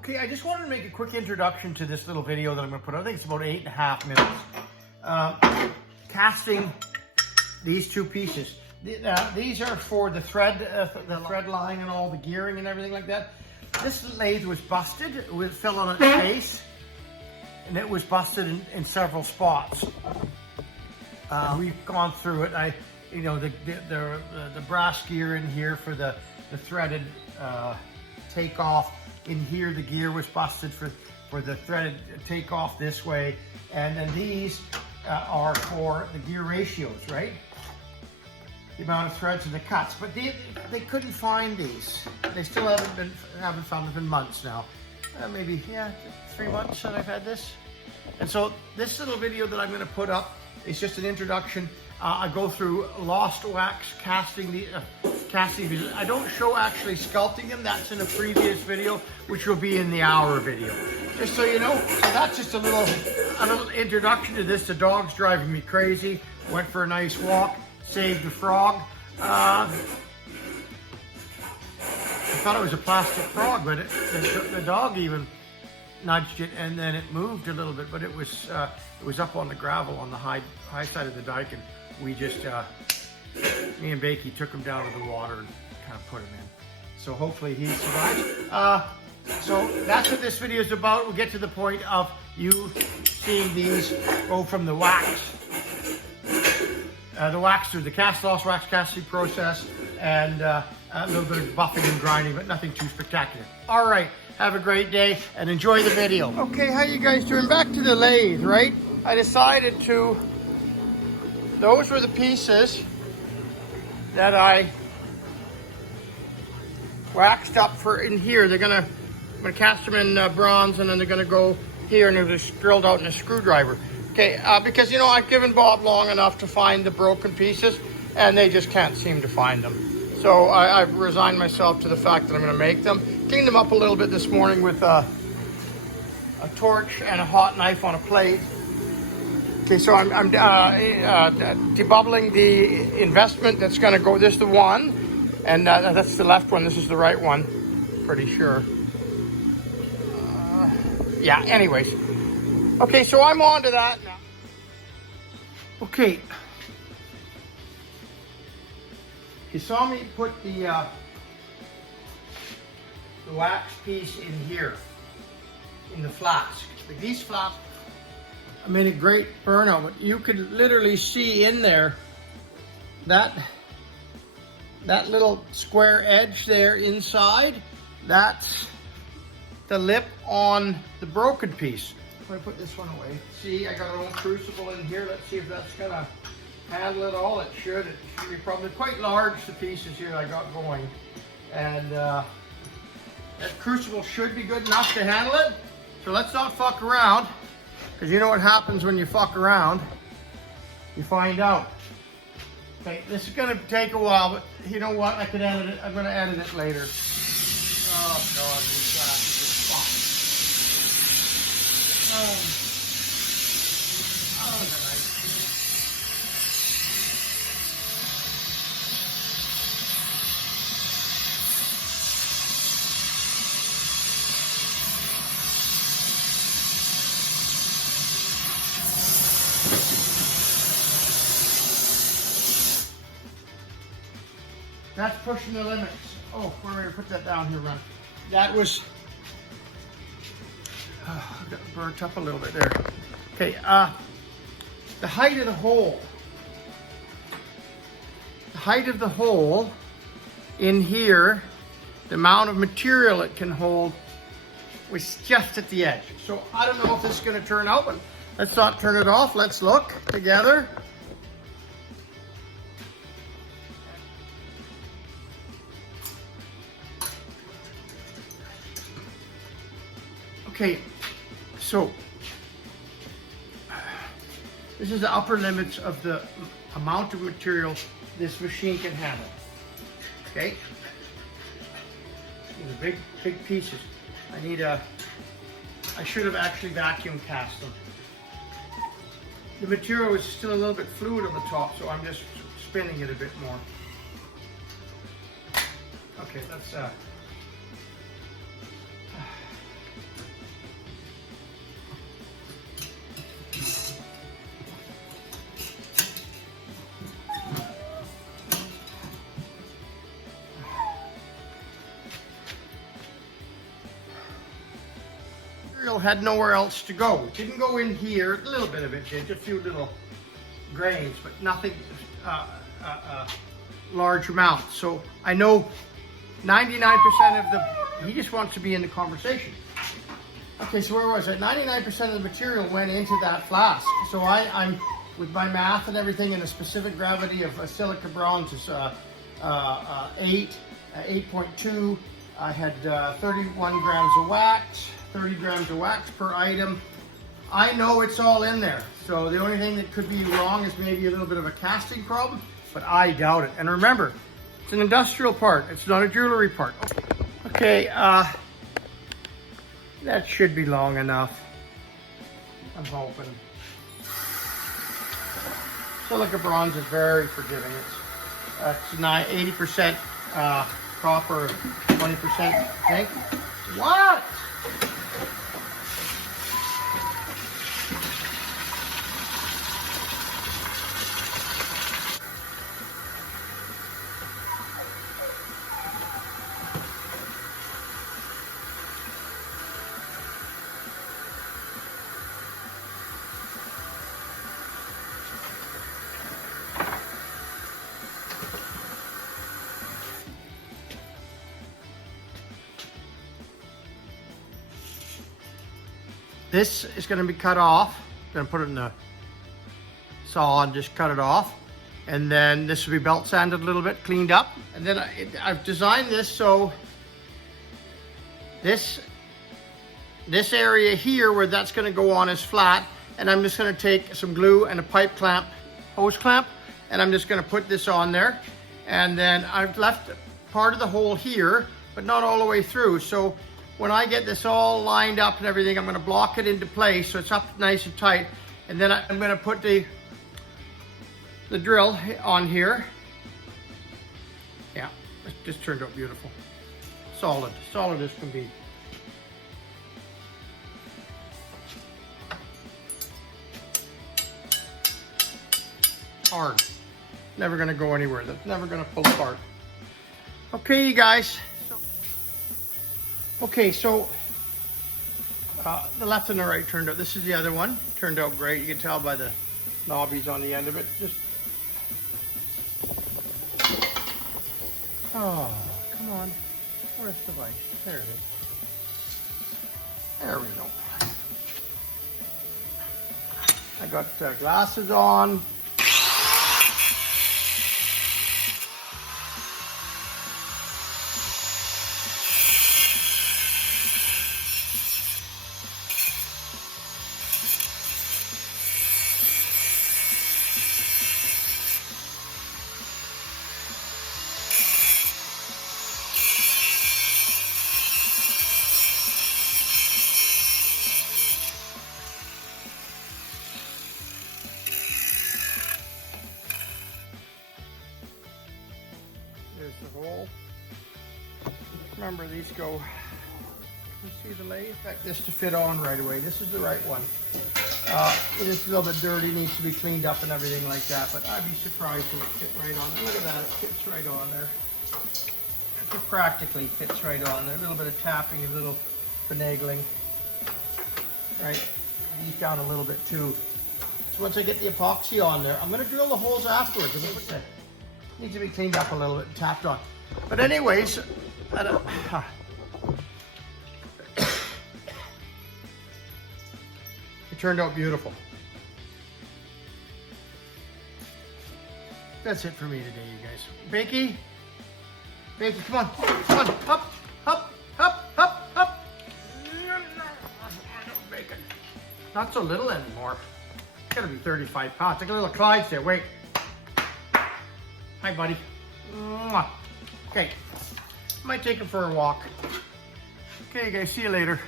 Okay, I just wanted to make a quick introduction to this little video that I'm going to put out. I think it's about 8.5 minutes. Casting these two pieces. These are for the thread line and all the gearing and everything like that. This lathe was busted. It fell on its face, and it was busted in several spots. We've gone through it. The brass gear in here for the threaded takeoff. In here, the gear was busted for the threaded takeoff this way, and then these are for the gear ratios, right? The amount of threads and the cuts, but they couldn't find these. They still haven't found them. It's been months now, maybe 3 months that I've had this. And so this little video that I'm going to put up is just an introduction. I go through lost wax casting these. I don't show actually sculpting them. That's in a previous video, which will be in the hour video. Just so you know. So that's just a little introduction to this. The dog's driving me crazy. Went for a nice walk. Saved the frog. I thought it was a plastic frog, but the dog even nudged it, and then it moved a little bit. But it was up on the gravel on the high side of the dike, and we just me and Bakey took him down to the water and kind of put him in. So hopefully he survives. So that's what this video is about. We'll get to the point of you seeing these go from the wax through the cast-loss wax casting process, and a little bit of buffing and grinding, but nothing too spectacular. All right, have a great day and enjoy the video. Okay, how you guys doing? Back to the lathe, right? I decided those were the pieces that I waxed up for in here. I'm gonna cast them in bronze, and then they're gonna go here, and they're just drilled out in a screwdriver. Okay, because I've given Bob long enough to find the broken pieces, and they just can't seem to find them. So I've resigned myself to the fact that I'm going to make them. Cleaned them up a little bit this morning with a torch and a hot knife on a plate. Okay, so I'm debubbling the investment that's going to go. This is the one, and that's the left one. This is the right one, pretty sure. Yeah, anyways. Okay, so I'm on to that now. Okay. You saw me put the wax piece in here, in the flask. Like these flasks, I made a great burnout, but you could literally see in there that little square edge there inside. That's the lip on the broken piece. I'm gonna put this one away. See, I got a little crucible in here. Let's see if that's gonna handle it all. It should. It should be probably quite large, the pieces here I got going. And that crucible should be good enough to handle it. So let's not fuck around, because you know what happens when you fuck around. You find out. Okay, this is gonna take a while, but you know what? I could edit it. I'm gonna edit it later. Oh God, these glasses are fucked. That's pushing the limits. Oh, we're going to put that down here, Ron. That was got burnt up a little bit there. Okay, the height of the hole. The height of the hole in here, the amount of material it can hold was just at the edge. So I don't know if this is going to turn out, but let's not turn it off. Let's look together. Okay, so this is the upper limits of the amount of material this machine can handle. Okay, these are big pieces. I should have actually vacuum cast them. The material is still a little bit fluid on the top, so I'm just spinning it a bit more. Okay, let's drill had nowhere else to go. It didn't go in here. A little bit of it did, just a few little grains, but nothing large amount. So I know 99% of the, he just wants to be in the conversation. Okay, so where was it? 99% of the material went into that flask. So I'm, with my math and everything, and a specific gravity of silica bronze is 8.2. I had 31 grams of wax, 30 grams of wax per item. I know it's all in there. So the only thing that could be wrong is maybe a little bit of a casting problem, but I doubt it. And remember, it's an industrial part. It's not a jewelry part. Okay, that should be long enough. I'm hoping. Silica bronze is very forgiving. It's 80% copper, 20% zinc. What? This is going to be cut off. I'm going to put it in the saw and just cut it off. And then this will be belt sanded a little bit, cleaned up. And then I've designed this so this area here where that's going to go on is flat. And I'm just going to take some glue and a pipe clamp, hose clamp, and I'm just going to put this on there. And then I've left part of the hole here, but not all the way through. So when I get this all lined up and everything, I'm going to block it into place so it's up nice and tight. And then I'm going to put the drill on here. Yeah, it just turned out beautiful. Solid as can be. Hard. Never going to go anywhere. That's never going to pull apart. Okay, you guys. Okay, so the left and the right turned out. This is the other one. Turned out great. You can tell by the knobbies on the end of it. Just, oh, come on. Where's the vise? There it is. There we go. I got glasses on. There's the hole. Remember, these go, you see the lathe? Expect this to fit on right away. This is the right one. It is a little bit dirty, needs to be cleaned up and everything like that, but I'd be surprised if it fit right on there. Look at that, it fits right on there. It practically fits right on there. A little bit of tapping, a little finagling. Right, these down a little bit too. So once I get the epoxy on there, I'm going to drill the holes afterwards. Needs to be cleaned up a little bit and tapped on. But anyways, it turned out beautiful. That's it for me today, you guys. Bakey, come on, up, up, up, up, up. Bacon. Not so little anymore. It's gotta be 35 pounds. Take a little Clydesdale, wait. Hi, buddy. Okay, might take him for a walk. Okay, guys, see you later.